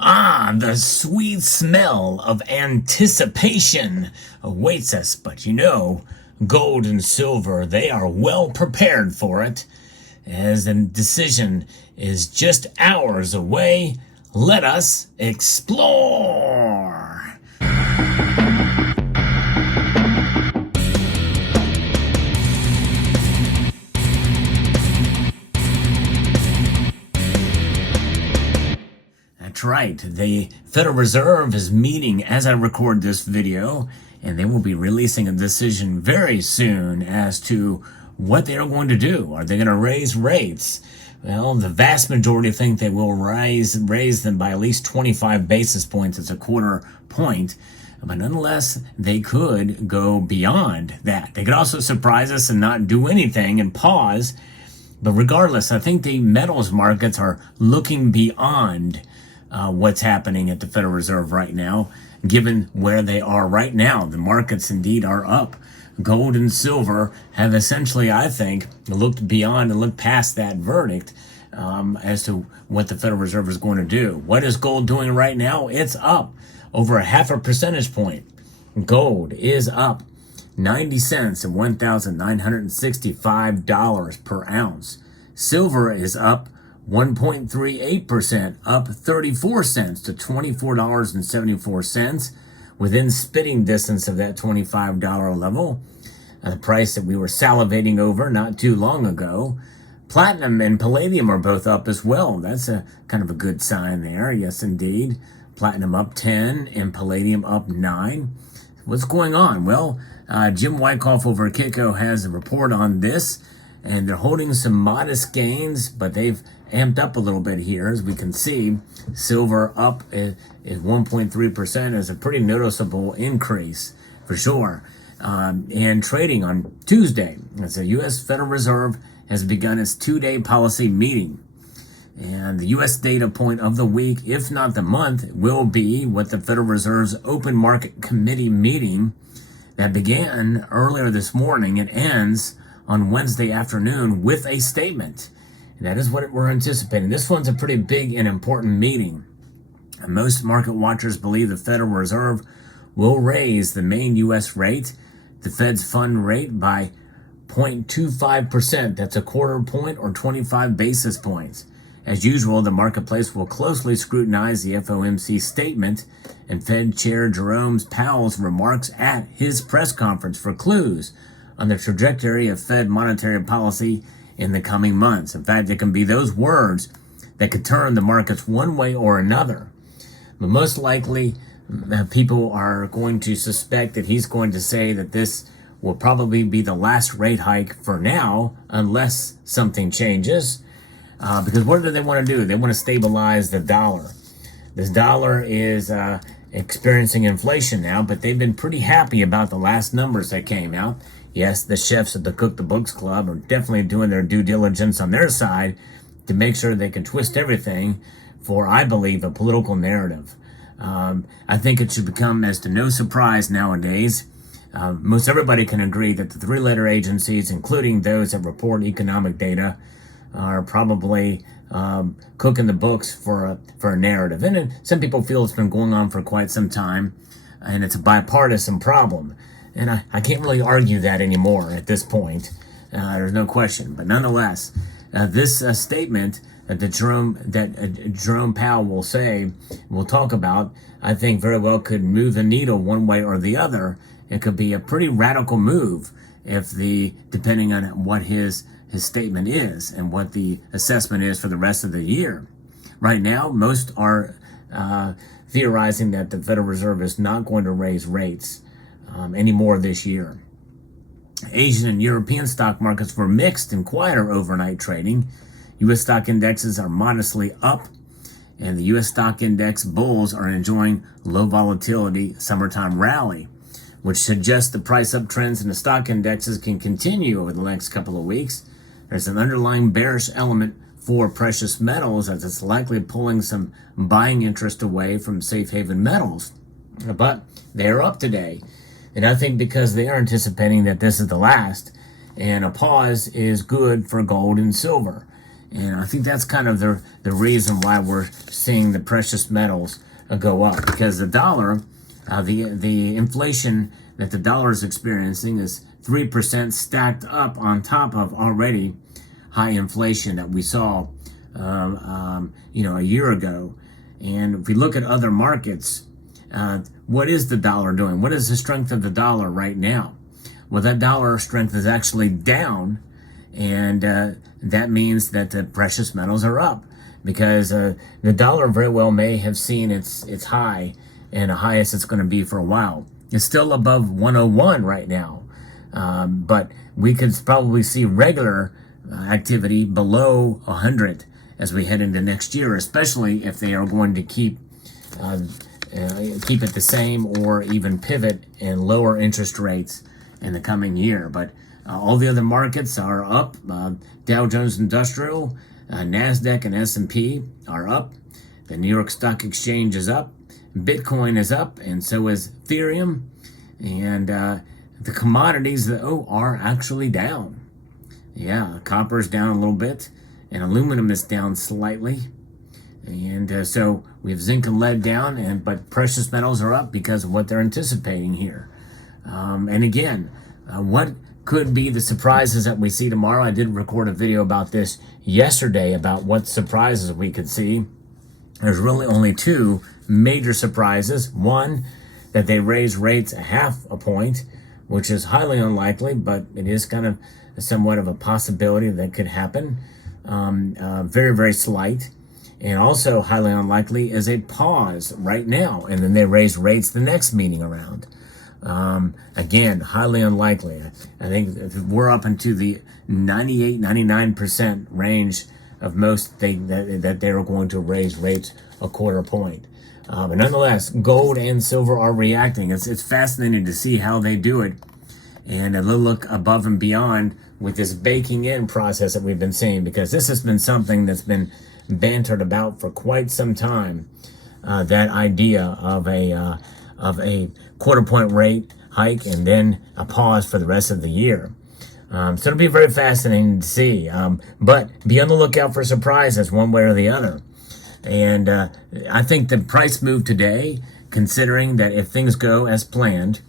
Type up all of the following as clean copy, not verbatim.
Ah, the sweet smell of anticipation awaits us, but gold and silver, they are well prepared for it. As the decision is just hours away, let us explore. That's right. The Federal Reserve is meeting as I record this video, and they will be releasing a decision very soon as to what they are going to do. Are they going to raise rates? Well, the vast majority think they will raise them by at least 25 basis points. It's a quarter point. But nonetheless, they could go beyond that. They could also surprise us and not do anything and pause. But regardless, I think the metals markets are looking beyond what's happening at the Federal Reserve right now, given where they are right now. The markets indeed are up. Gold and silver have essentially, I think, looked beyond and looked past that verdict as to what the Federal Reserve is going to do. What is gold doing right now? It's up over 0.5 percentage point. Gold is up 90 cents at $1,965 per ounce. Silver is up 1.38%, up 34 cents to $24.74, within spitting distance of that $25 level, the price that we were salivating over not too long ago. Platinum and palladium are both up as well. That's a kind of a good sign there. Yes, indeed. Platinum up 10 and palladium up 9. What's going on? Well, Jim Wyckoff over at Kitco has a report on this, and they're holding some modest gains, but they've amped up a little bit here. As we can see, silver up is 1.3%, is a pretty noticeable increase for sure. And trading on Tuesday, as the U.S. Federal Reserve has begun its two-day policy meeting. And the U.S. data point of the week, if not the month, will be what the Federal Reserve's Open Market Committee meeting that began earlier this morning and ends on Wednesday afternoon with a statement. And that is what we're anticipating. This one's a pretty big and important meeting. And most market watchers believe the Federal Reserve will raise the main U.S. rate, the Fed's fund rate, by 0.25%. That's a quarter point or 25 basis points. As usual, the marketplace will closely scrutinize the FOMC statement and Fed Chair Jerome Powell's remarks at his press conference for clues on the trajectory of Fed monetary policy in the coming months. In fact, it can be those words that could turn the markets one way or another. But most likely, people are going to suspect that he's going to say that this will probably be the last rate hike for now, unless something changes. Because what do they want to do? They want to stabilize the dollar. This dollar is experiencing inflation now, but they've been pretty happy about the last numbers that came out. Yes, the chefs at the Cook the Books Club are definitely doing their due diligence on their side to make sure they can twist everything for, I believe, a political narrative. I think it should become as to no surprise nowadays. Most everybody can agree that the three-letter agencies, including those that report economic data, are probably cooking the books for a narrative. And some people feel it's been going on for quite some time, and it's a bipartisan problem. And I can't really argue that anymore at this point. There's no question. But nonetheless, this statement that Jerome Powell will talk about, I think very well could move the needle one way or the other. It could be a pretty radical move depending on what his statement is and what the assessment is for the rest of the year. Right now, most are theorizing that the Federal Reserve is not going to raise rates anymore this year. Asian and European stock markets were mixed and quieter overnight trading. U.S. stock indexes are modestly up, and the U.S. stock index bulls are enjoying low volatility summertime rally, which suggests the price uptrends in the stock indexes can continue over the next couple of weeks. There's an underlying bearish element for precious metals, as it's likely pulling some buying interest away from safe haven metals. But they're up today. And I think because they are anticipating that this is the last, and a pause is good for gold and silver. And I think that's kind of the reason why we're seeing the precious metals go up, because the dollar, the inflation that the dollar is experiencing is 3% stacked up on top of already high inflation that we saw, a year ago. And if we look at other markets, what is the dollar doing? What is the strength of the dollar right now? Well, that dollar strength is actually down, and that means that the precious metals are up, because the dollar very well may have seen its high, and the highest it's going to be for a while. It's still above 101 right now, but we could probably see regular activity below 100 as we head into next year, especially if they are going to keep it the same or even pivot and lower interest rates in the coming year. But all the other markets are up. Dow Jones Industrial, NASDAQ and S&P are up. The New York Stock Exchange is up. Bitcoin is up, and so is Ethereum. And the commodities, are actually down. Yeah, copper's down a little bit, and aluminum is down slightly. And so we have zinc and lead down, but precious metals are up because of what they're anticipating here. And again, what could be the surprises that we see tomorrow? I did record a video about this yesterday, about what surprises we could see. There's really only two major surprises. One, that they raise rates a half a point, which is highly unlikely, but it is kind of somewhat of a possibility that could happen. Very, very slight. And also highly unlikely is a pause right now, and then they raise rates the next meeting around. Again, highly unlikely. I think if we're up into the 98, 99% range of most that they're going to raise rates a quarter point. But nonetheless, gold and silver are reacting. It's fascinating to see how they do it, and a little look above and beyond with this baking in process that we've been seeing, because this has been something that's been bantered about for quite some time. That idea of a quarter point rate hike and then a pause for the rest of the year. So it'll be very fascinating to see. But be on the lookout for surprises one way or the other. And I think the price move today, considering that if things go as planned,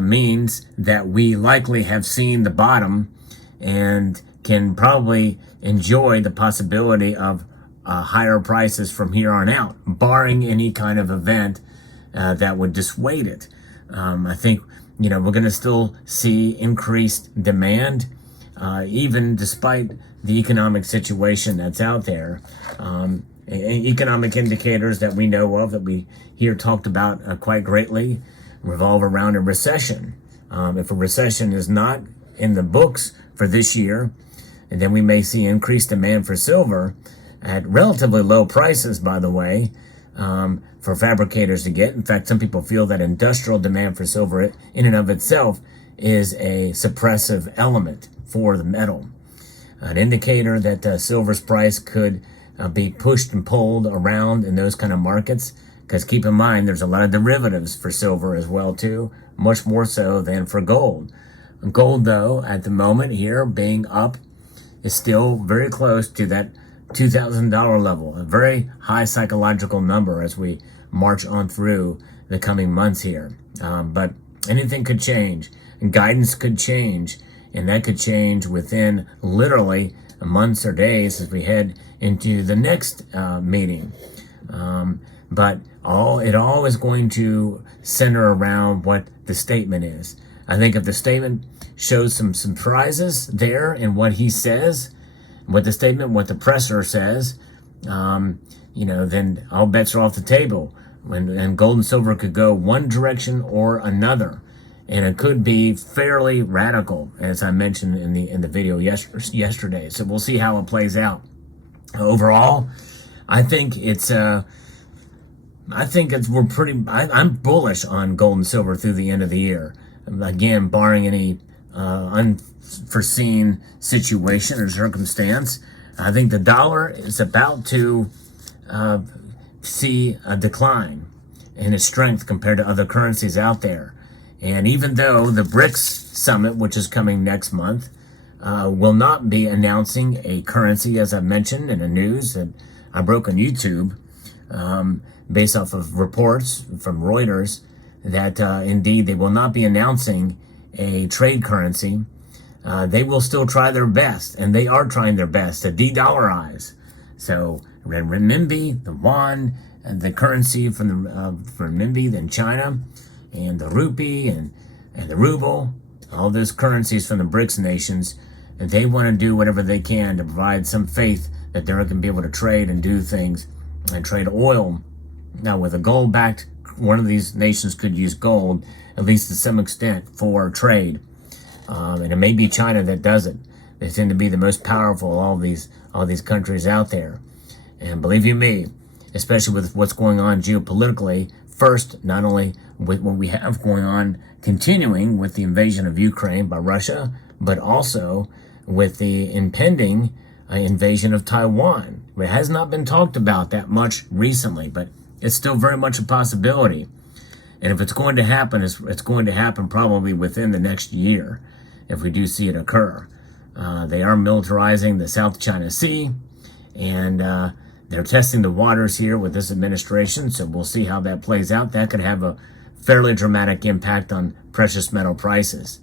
means that we likely have seen the bottom and can probably enjoy the possibility of higher prices from here on out, barring any kind of event that would dissuade it. I think, we're going to still see increased demand, even despite the economic situation that's out there. Economic indicators that we know of, that we hear talked about quite greatly, revolve around a recession. If a recession is not in the books for this year, and then we may see increased demand for silver at relatively low prices, by the way, for fabricators to get. In fact, some people feel that industrial demand for silver in and of itself is a suppressive element for the metal. An indicator that silver's price could be pushed and pulled around in those kind of markets, because keep in mind, there's a lot of derivatives for silver as well too, much more so than for gold. Gold, though, at the moment here being up, is still very close to that $2,000 level, a very high psychological number as we march on through the coming months here. But anything could change, and guidance could change, and that could change within literally months or days as we head into the next meeting. But it all is going to center around what the statement is. I think if the statement shows some surprises there in what he says, what the presser says, then all bets are off the table. And gold and silver could go one direction or another, and it could be fairly radical, as I mentioned in the video yesterday. So we'll see how it plays out. Overall, I'm bullish on gold and silver through the end of the year. Again, barring any unforeseen situation or circumstance. I think the dollar is about to see a decline in its strength compared to other currencies out there. And even though the BRICS summit, which is coming next month, will not be announcing a currency, as I mentioned in the news that I broke on YouTube, based off of reports from Reuters, that indeed they will not be announcing a trade currency. They will still try their best, and they are trying their best to de-dollarize. So renminbi, the yuan, and the currency from the renminbi, then China, and the rupee, and the ruble, all those currencies from the BRICS nations, and they want to do whatever they can to provide some faith that they're going to be able to trade and do things and trade oil. Now, with a gold-backed, one of these nations could use gold, at least to some extent, for trade. And it may be China that does it. They tend to be the most powerful of all these countries out there. And believe you me, especially with what's going on geopolitically, first, not only with what we have going on, continuing with the invasion of Ukraine by Russia, but also with the impending invasion of Taiwan. It has not been talked about that much recently, but it's still very much a possibility. And if it's going to happen, it's going to happen probably within the next year, if we do see it occur. They are militarizing the South China Sea, and they're testing the waters here with this administration, so we'll see how that plays out. That could have a fairly dramatic impact on precious metal prices.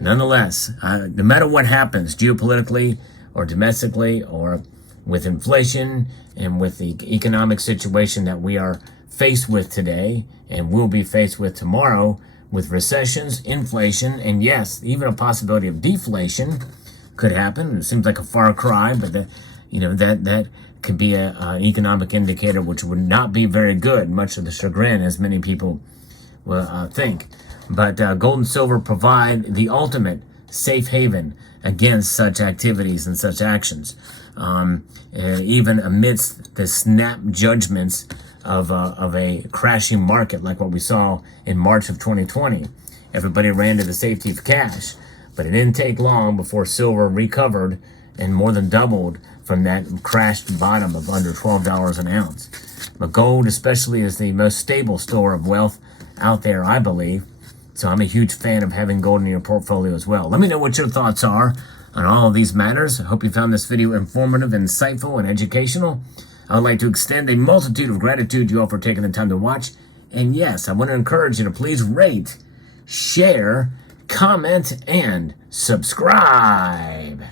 Nonetheless, no matter what happens geopolitically or domestically or with inflation and with the economic situation that we are faced with today and will be faced with tomorrow, with recessions, inflation, and yes, even a possibility of deflation could happen. It seems like a far cry, but that could be an economic indicator which would not be very good, much to the chagrin, as many people will think. But gold and silver provide the ultimate safe haven against such activities and such actions, even amidst the snap judgments of a crashing market like what we saw in March of 2020. Everybody ran to the safety of cash, but it didn't take long before silver recovered and more than doubled from that crashed bottom of under $12 an ounce. But gold especially is the most stable store of wealth out there, I believe. So I'm a huge fan of having gold in your portfolio as well. Let me know what your thoughts are on all of these matters. I hope you found this video informative, insightful, and educational. I would like to extend a multitude of gratitude to you all for taking the time to watch. And yes, I want to encourage you to please rate, share, comment, and subscribe.